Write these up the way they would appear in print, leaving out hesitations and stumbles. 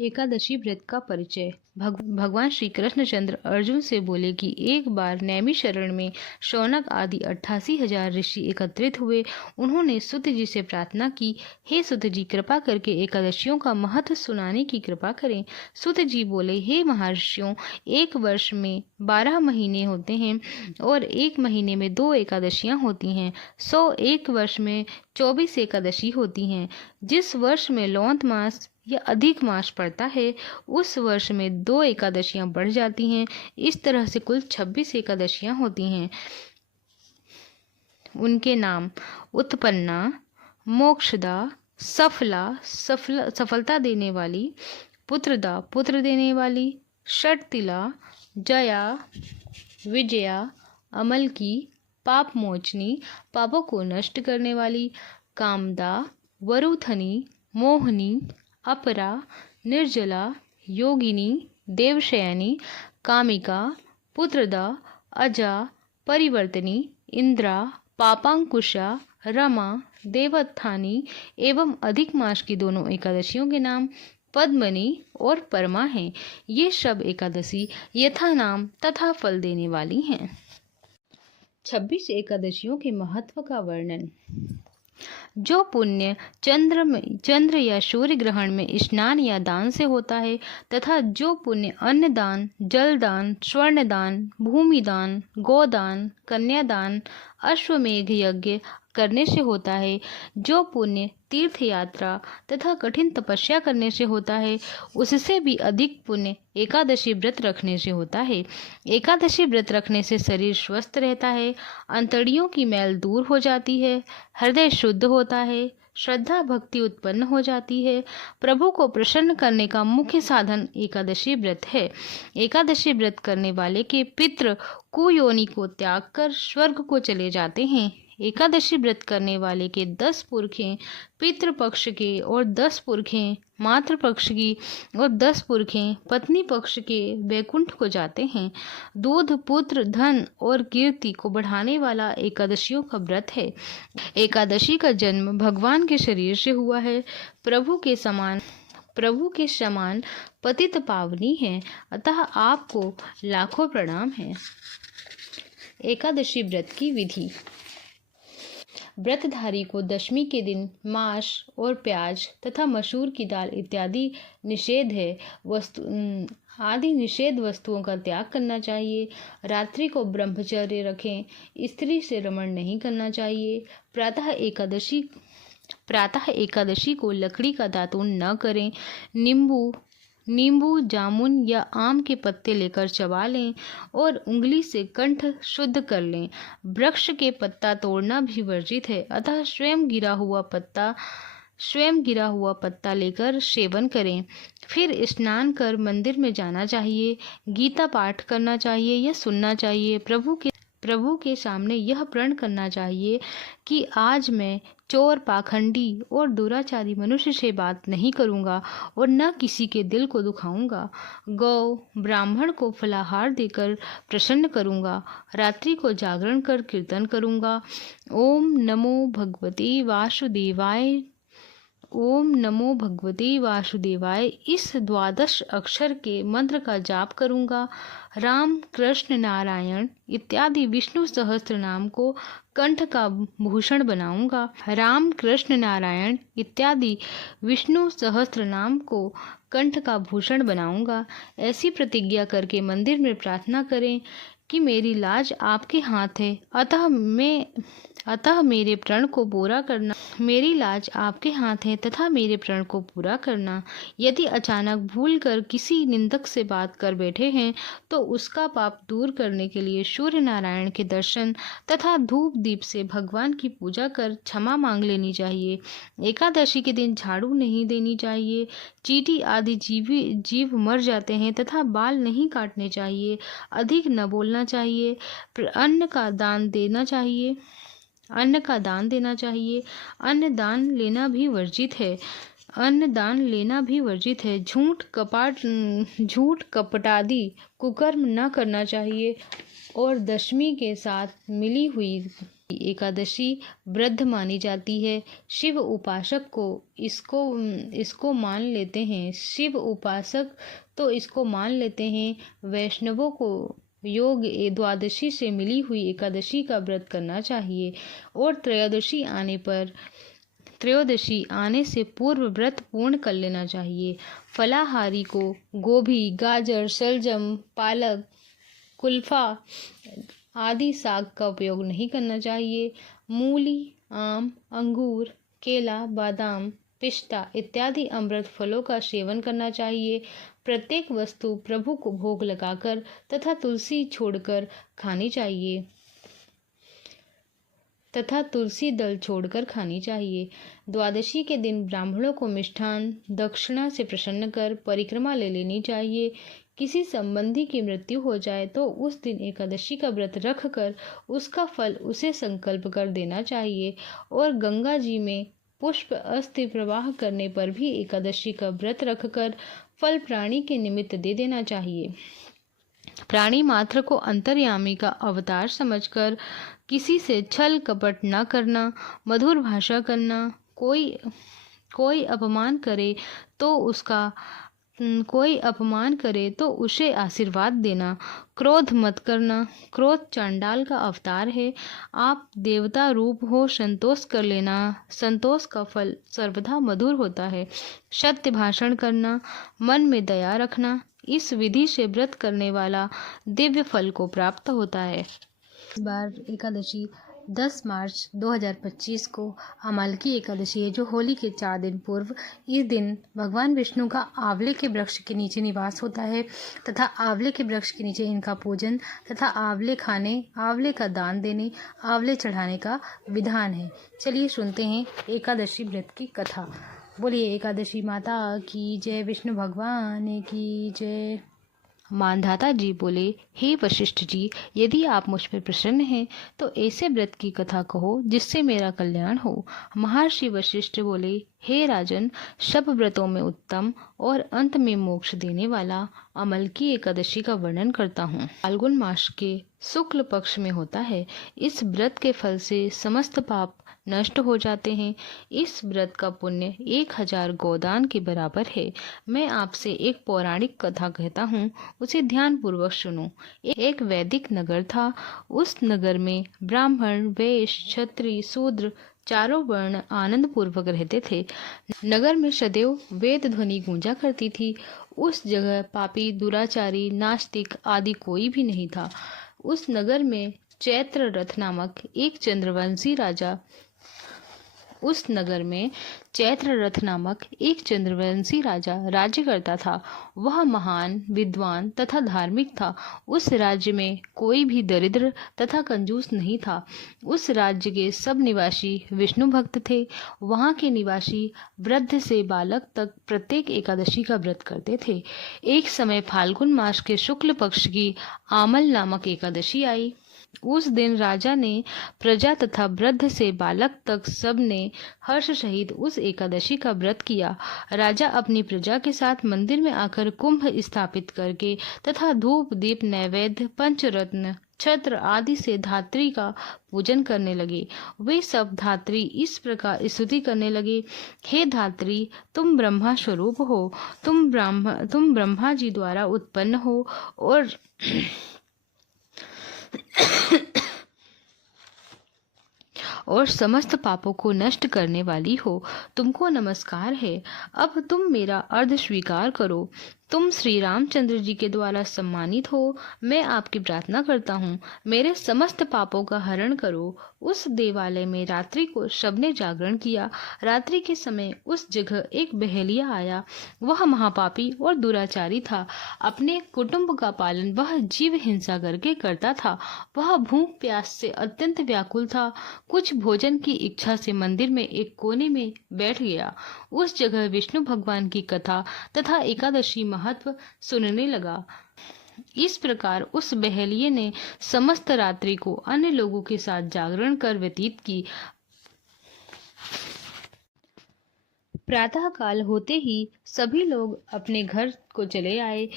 एकादशी व्रत का परिचय। भगवान श्री कृष्णचंद्र अर्जुन से बोले कि एक बार नैमिषारण्य में शौनक आदि 88,000 ऋषि एकत्रित हुए। उन्होंने सूत जी से प्रार्थना की, हे सूत जी, कृपा करके एकादशियों का महत्व सुनाने की कृपा करें। सूत जी बोले, हे महर्षियों, एक वर्ष में 12 महीने होते हैं और एक महीने में 2 एकादशियां होती हैं। एक वर्ष में 24 एकादशी होती हैं। जिस वर्ष में लौंत मास या अधिक मास पड़ता है, उस वर्ष में 2 एकादशियां बढ़ जाती हैं। इस तरह से कुल 26 एकादशियां होती हैं। उनके नाम उत्पन्ना, मोक्षदा, सफलता देने वाली, पुत्रदा, पुत्र देने वाली, षटतिला, जया, विजया, अमल की, पाप मोचनी, पापों को नष्ट करने वाली, कामदा, वरुथनी, मोहनी, अपरा, निर्जला, योगिनी, देवशयनी, कामिका, पुत्रदा, अजा, परिवर्तनी, इंद्रा, पापांकुशा, रमा, देवत्थानी एवं अधिक मास की दोनों एकादशियों के नाम पद्मनी और परमा हैं। ये सब एकादशी यथा नाम तथा फल देने वाली हैं। 26 एकादशियों के महत्व का वर्णन। जो पुण्य चंद्र या सूर्य ग्रहण में स्नान या दान से होता है, तथा जो पुण्य अन्न दान, जल दान, स्वर्ण दान, भूमि दान, गोदान, कन्यादान, अश्वमेघ यज्ञ करने से होता है, जो पुण्य तीर्थ यात्रा तथा कठिन तपस्या करने से होता है, उससे भी अधिक पुण्य एकादशी व्रत रखने से होता है। एकादशी व्रत रखने से शरीर स्वस्थ रहता है, अंतड़ियों की मैल दूर हो जाती है, हृदय शुद्ध होता है, श्रद्धा भक्ति उत्पन्न हो जाती है। प्रभु को प्रसन्न करने का मुख्य साधन एकादशी व्रत है। एकादशी व्रत करने वाले के पितृ कुयोनि को त्याग कर स्वर्ग को चले जाते हैं। एकादशी व्रत करने वाले के 10 पुरखें पितृ पक्ष के और 10 पुरखें मातृ पक्ष की और 10 पुरखें पत्नी पक्ष के वैकुंठ को जाते हैं। दूध, पुत्र, धन और कीर्ति को बढ़ाने वाला एकादशियों का व्रत है। एकादशी का जन्म भगवान के शरीर से हुआ है। प्रभु के समान पतित पावनी है, अतः आपको लाखों प्रणाम है। एकादशी व्रत की विधि। व्रतधारी को दशमी के दिन मांस और प्याज तथा मसूर की दाल इत्यादि निषेध वस्तुओं का त्याग करना चाहिए। रात्रि को ब्रह्मचर्य रखें। स्त्री से रमण नहीं करना चाहिए। प्रातः एकादशी को लकड़ी का दातून न करें। नींबू, जामुन या आम के पत्ते लेकर चबा लें और उंगली से कंठ शुद्ध कर लें। वृक्ष के पत्ता तोड़ना भी वर्जित है, अतः स्वयं गिरा हुआ पत्ता लेकर सेवन करें। फिर स्नान कर मंदिर में जाना चाहिए, गीता पाठ करना चाहिए या सुनना चाहिए। प्रभु के सामने यह प्रण करना चाहिए कि आज मैं चोर, पाखंडी और दुराचारी मनुष्य से बात नहीं करूंगा और न किसी के दिल को दुखाऊंगा। गौ, ब्राह्मण को फलाहार देकर प्रसन्न करूंगा। रात्रि को जागरण कर कीर्तन करूंगा। ओम नमो भगवते वासुदेवाय इस 12 अक्षर के मंत्र का जाप करूंगा। राम, कृष्ण, नारायण इत्यादि विष्णु सहस्त्र नाम को कंठ का भूषण बनाऊंगा। राम, कृष्ण, नारायण इत्यादि विष्णु सहस्त्र नाम को कंठ का भूषण बनाऊंगा। ऐसी प्रतिज्ञा करके मंदिर में प्रार्थना करें कि मेरी लाज आपके हाथ है, अतः मेरे प्रण को पूरा करना। मेरी लाज आपके हाथ है तथा मेरे प्रण को पूरा करना। यदि अचानक भूलकर किसी निंदक से बात कर बैठे हैं तो उसका पाप दूर करने के लिए सूर्य नारायण के दर्शन तथा धूप दीप से भगवान की पूजा कर क्षमा मांग लेनी चाहिए। एकादशी के दिन झाड़ू नहीं देनी चाहिए। चींटी आदि जीव मर जाते हैं तथा बाल नहीं काटने चाहिए। अधिक न बोलना चाहिए। अन्न का दान देना चाहिए। अन्न दान लेना भी वर्जित है। झूठ कपटादि कुकर्म न करना चाहिए और दशमी के साथ मिली हुई एकादशी वृद्ध मानी जाती है। शिव उपासक को इसको मान लेते हैं। शिव उपासक तो इसको मान लेते हैं। वैष्णवों को योग द्वादशी से मिली हुई एकादशी का व्रत करना चाहिए और त्रयोदशी आने से पूर्व व्रत पूर्ण कर लेना चाहिए। फलाहारी को गोभी, गाजर, शलजम, पालक, कुल्फा आदि साग का उपयोग नहीं करना चाहिए। मूली, आम, अंगूर, केला, बादाम, पिस्ता इत्यादि अमृत फलों का सेवन करना चाहिए। प्रत्येक वस्तु प्रभु को भोग लगाकर तथा तुलसी दल छोड़कर खानी चाहिए। द्वादशी के दिन ब्राह्मणों को मिष्ठान दक्षिणा से प्रसन्न कर परिक्रमा ले लेनी चाहिए। किसी संबंधी की मृत्यु हो जाए तो उस दिन एकादशी का व्रत रख कर उसका फल उसे संकल्प कर देना चाहिए और गंगा जी में पुष्प अस्थि प्रवाह करने पर भी एकादशी का व्रत रखकर फल प्राणी के निमित्त दे देना चाहिए। प्राणी मात्र को अंतर्यामी का अवतार समझकर किसी से छल कपट न करना, मधुर भाषा करना, कोई अपमान करे तो उसे आशीर्वाद देना, क्रोध मत करना। क्रोध चांडाल का अवतार है। आप देवता रूप हो, संतोष कर लेना। संतोष का फल सर्वदा मधुर होता है। सत्य भाषण करना, मन में दया रखना, इस विधि से व्रत करने वाला दिव्य फल को प्राप्त होता है। इस बार एकादशी 10 मार्च 2025 को अमालकी एकादशी है, जो होली के 4 दिन पूर्व। इस दिन भगवान विष्णु का आंवले के वृक्ष के नीचे निवास होता है तथा आंवले के वृक्ष के नीचे इनका पूजन तथा आंवले खाने, आंवले का दान देने, आंवले चढ़ाने का विधान है। चलिए सुनते हैं एकादशी व्रत की कथा। बोलिए एकादशी माता की जय, विष्णु भगवान की जय। मानधाता जी बोले, हे वशिष्ठ जी, यदि आप मुझ पर प्रसन्न हैं तो ऐसे व्रत की कथा कहो जिससे मेरा कल्याण हो। महर्षि वशिष्ठ बोले, हे राजन, सब व्रतों में उत्तम और अंत में मोक्ष देने वाला अमलकी एकादशी का वर्णन करता हूँ। फाल्गुन मास के शुक्ल पक्ष में होता है। इस व्रत के फल से समस्त पाप नष्ट हो जाते हैं। इस व्रत का पुण्य 1000 गोदान के बराबर है। मैं आपसे एक पौराणिक कथा कहता हूँ, उसे ध्यान पूर्वक सुनो। एक वैदिक नगर था। उस नगर में ब्राह्मण, वैश्य, क्षत्रिय, शूद्र चारों वर्ण आनंद पूर्वक रहते थे। नगर में सदैव वेद ध्वनि गूंजा करती थी। उस जगह पापी, दुराचारी, नास्तिक आदि कोई भी नहीं था। उस नगर में चैत्र रथ नामक एक चंद्रवंशी राजा राज्य करता था। वह महान, विद्वान तथा धार्मिक था। उस राज्य में कोई भी दरिद्र तथा कंजूस नहीं था। उस राज्य के सब निवासी विष्णु भक्त थे। वहाँ के निवासी वृद्ध से बालक तक प्रत्येक एकादशी का व्रत करते थे। एक समय फाल्गुन मास के शुक्ल पक्ष की आमल नामक एकादशी आई। उस दिन राजा ने प्रजा तथा वृद्ध से बालक तक सब ने हर्ष सहित उस एकादशी का व्रत किया। राजा अपनी प्रजा के साथ मंदिर में आकर कुंभ स्थापित करके तथा धूप, दीप, नैवेद्य, पंचरत्न, छत्र आदि से धात्री का पूजन करने लगे। वे सब धात्री इस प्रकार स्तुति करने लगे, हे धात्री, तुम ब्रह्मा स्वरूप हो। तुम ब्रह्मा जी द्वारा उत्पन्न हो और समस्त पापों को नष्ट करने वाली हो। तुमको नमस्कार है। अब तुम मेरा अर्घ स्वीकार करो। तुम श्री रामचंद्र जी के द्वारा सम्मानित हो। मैं आपकी प्रार्थना करता हूँ, मेरे समस्त पापों का हरण करो। उस देवालय में रात्रि को सबने जागरण किया। रात्रि के समय उस जगह एक बहेलिया आया। वह महापापी और दुराचारी था। अपने कुटुंब का पालन वह जीव हिंसा करके करता था। वह भूख प्यास से अत्यंत व्याकुल था। कुछ भोजन की इच्छा से मंदिर में एक कोने में बैठ गया। उस जगह विष्णु भगवान की कथा तथा एकादशी महत्व सुनने लगा। इस प्रकार उस बहेलिये ने समस्त रात्रि को अन्य लोगों के साथ जागरण कर व्यतीत की। प्रातः काल होते ही सभी लोग अपने घर को चले आए।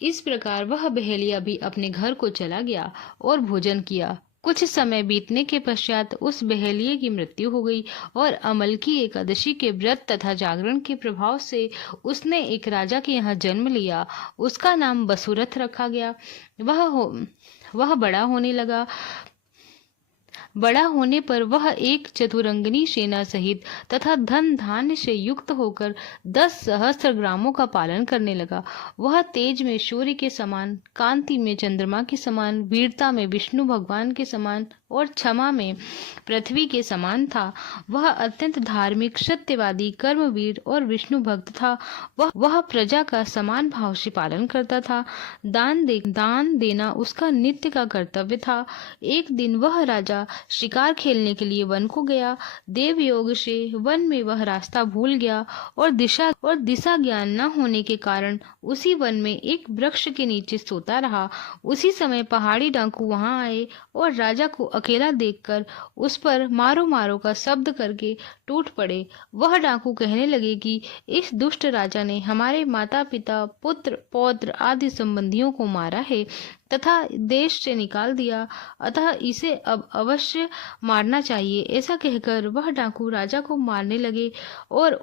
इस प्रकार वह बहेलिया भी अपने घर को चला गया और भोजन किया। कुछ समय बीतने के पश्चात उस बहेलिये की मृत्यु हो गई और अमल की एकादशी के व्रत तथा जागरण के प्रभाव से उसने एक राजा के यहाँ जन्म लिया। उसका नाम बसुरथ रखा गया। वह बड़ा होने पर वह एक चतुरंगिनी सेना सहित तथा धन धान्य से युक्त होकर 10 सहस्त्र ग्रामों का पालन करने लगा। वह तेज में सूर्य के समान, कांति में चंद्रमा के समान, वीरता में विष्णु भगवान के समान और क्षमा में पृथ्वी के समान था। वह अत्यंत धार्मिक, सत्यवादी, कर्मवीर और विष्णु भक्त था। वह प्रजा का समान भाव से पालन करता था। दान देना उसका नित्य का कर्तव्य था। एक दिन वह राजा शिकार खेलने के लिए वन को गया। देव योग से वन में वह रास्ता भूल गया और दिशा ज्ञान न होने के कारण उसी वन में एक वृक्ष के नीचे सोता रहा। उसी समय पहाड़ी डाकू वहां आए और राजा को अकेला देखकर उस पर मारो मारो का शब्द करके टूट पड़े। वह डाकू कहने लगे कि इस दुष्ट राजा ने हमारे माता पिता, पुत्र, पौत्र आदि संबंधियों को मारा है तथा देश से निकाल दिया, अतः इसे अब अवश्य मारना चाहिए। ऐसा कहकर वह डाकू राजा को मारने लगे और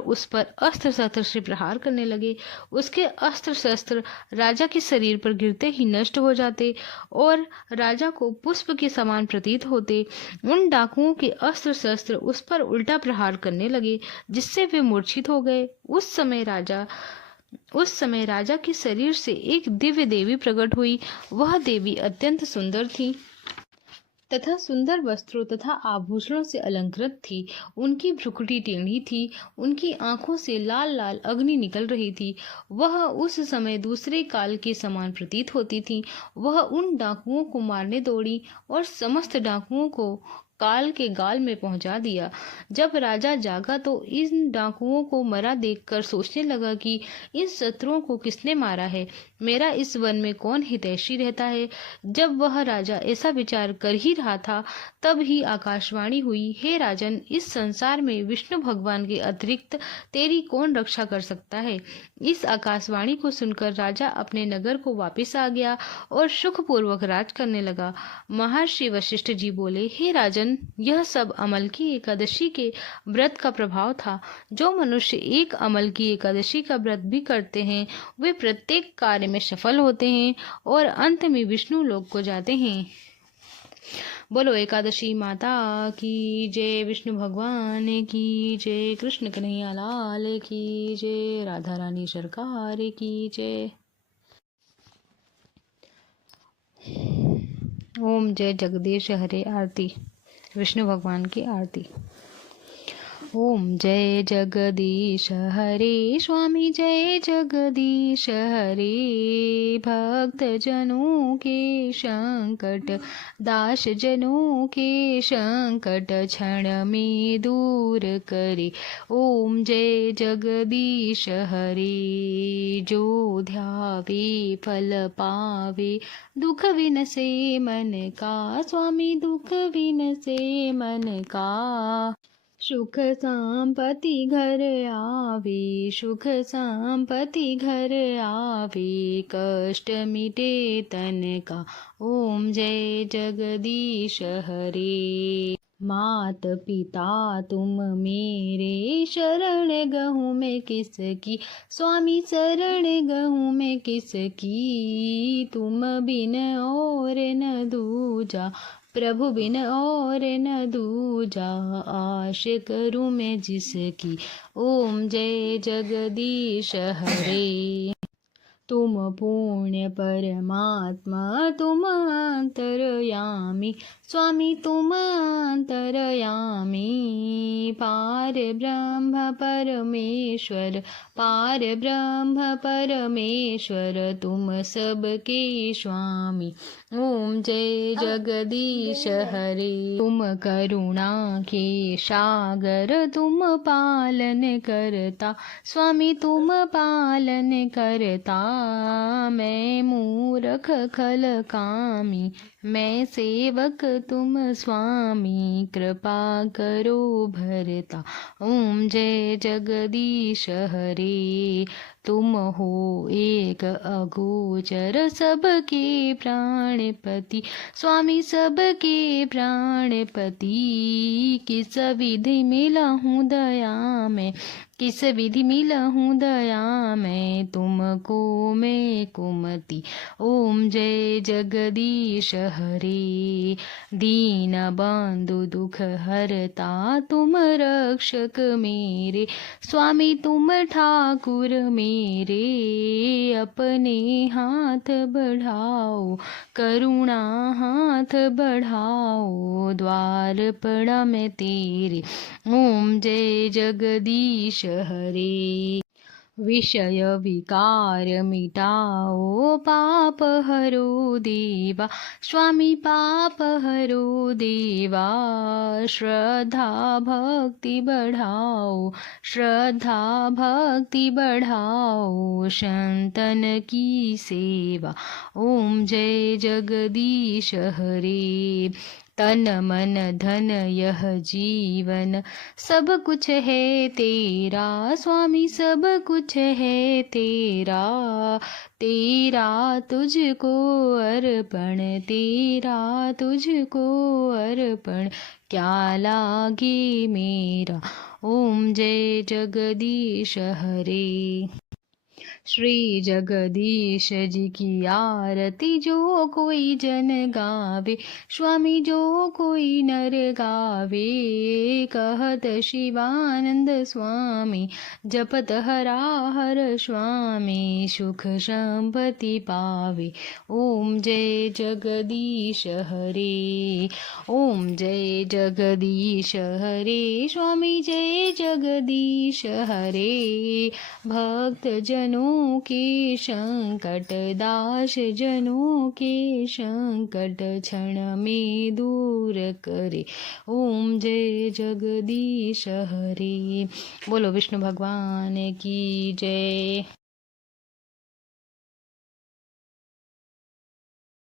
उस पर अस्त्र शस्त्र से प्रहार करने लगे। उसके अस्त्र शस्त्र राजा के शरीर पर गिरते ही नष्ट हो जाते और राजा को पुष्प के समान प्रतीत होते। उन डाकुओं के अस्त्र शस्त्र उस पर उल्टा प्रहार करने लगे, जिससे वे मूर्छित हो गए। उस समय राजा के शरीर से एक दिव्य देवी प्रकट हुई। वह देवी अत्यंत सुंदर थी तथा सुंदर वस्त्रों तथा आभूषणों से अलंकृत थी। उनकी भ्रुकुटी टेढ़ी थी। उनकी आंखों से लाल लाल अग्नि निकल रही थी। वह उस समय दूसरे काल के समान प्रतीत होती थी। वह उन डाकुओं को मारने दौड़ी और समस्त डाकुओं को काल के गाल में पहुंचा दिया। जब राजा जागा तो इन डाकुओं को मरा देखकर सोचने लगा कि इन शत्रुओं को किसने मारा है, मेरा इस वन में कौन हितैषी रहता है। जब वह राजा ऐसा विचार कर ही रहा था, तब ही आकाशवाणी हुई, हे राजन, इस संसार में विष्णु भगवान के अतिरिक्त तेरी कौन रक्षा कर सकता है। इस आकाशवाणी को सुनकर राजा अपने नगर को वापस आ गया और सुखपूर्वक राज करने लगा। महर्षि वशिष्ठ जी बोले, हे राजन, यह सब अमल की एकादशी के व्रत का प्रभाव था। जो मनुष्य एक अमल की एकादशी का व्रत भी करते हैं, वे प्रत्येक कार्य में सफल होते हैं और अंत में विष्णु लोक को जाते हैं। बोलो एकादशी माता की जय, विष्णु भगवान की जय, कृष्ण कन्हैया लाल की जय, राधा रानी सरकार की जय। ओम जय जगदीश हरे। आरती, विष्णु भगवान की आरती। ओम जय जगदीश हरे, स्वामी जय जगदीश हरे, भक्त जनों के संकट, दास जनों के संकट क्षण में दूर करे। ओम जय जगदीश हरे, जो ध्यावे फल पावे, दुख विनसे मन का, स्वामी दुख विनसे मन का। सुख संपत्ति घर आवे, सुख संपत्ति घर आवे, कष्ट मिटे तन का। ओम जय जगदीश हरे। मात पिता तुम मेरे, शरण गहूँ मैं किसकी, स्वामी शरण गहूँ मैं किसकी। तुम बिन और न दूजा, प्रभु बिन और न दूजा, आश करूँ मैं जिसकी। ओम जय जगदीश हरे। तुम पुण्य परमात्मा, तुम अंतरयामी, स्वामी तुम अंतरयामी। पार ब्रह्म परमेश्वर, पार ब्रह्म परमेश्वर, तुम सबके स्वामी। ओम जय जगदीश हरे। तुम करुणा के सागर, तुम पालन करता, स्वामी तुम पालन करता। मैं मूर्ख खल कामी, मैं सेवक तुम स्वामी, कृपा करो भरता। ओम जय जगदीश हरे, तुम हो एक अगोचर, सबके प्राणपति। स्वामी सबके प्राणपति, किस विधि मिलहूँ दया में, किस विधि मिलहूँ दया में, तुमको मैं कुमति। ओम जय जगदीश हरे, दीन बंधु दुख हरता, तुम रक्षक मेरे। स्वामी तुम ठाकुर मेरे, अपने हाथ बढ़ाओ, करुणा हाथ बढ़ाओ, द्वार पड़ा मैं तेरे। ओम जय जगदीश हरे, विषय विकार मिटाओ, पाप हरो देवा। स्वामी पाप हरो देवा, श्रद्धा भक्ति बढ़ाओ, श्रद्धा भक्ति बढ़ाओ, संतन की सेवा। ओम जय जगदीश हरे, तन मन धन यह जीवन, सब कुछ है तेरा। स्वामी सब कुछ है तेरा, तेरा तुझको अर्पण, तेरा तुझको अर्पण, क्या लागे मेरा। ओम जय जगदीश हरे, श्री जगदीश जी की आरती जो कोई जन गावे। स्वामी जो कोई नर गावे, कहत शिवानंद स्वामी, जपत हरा हर स्वामी, सुख संपत्ति पावे। ओम जय जगदीश हरे, ओम जय जगदीश हरे। स्वामी जय जगदीश हरे, भक्त जनों के संकट, दास जनों के संकट, क्षण में दूर करे। ओम जय जगदीश हरे। बोलो विष्णु भगवान की जय।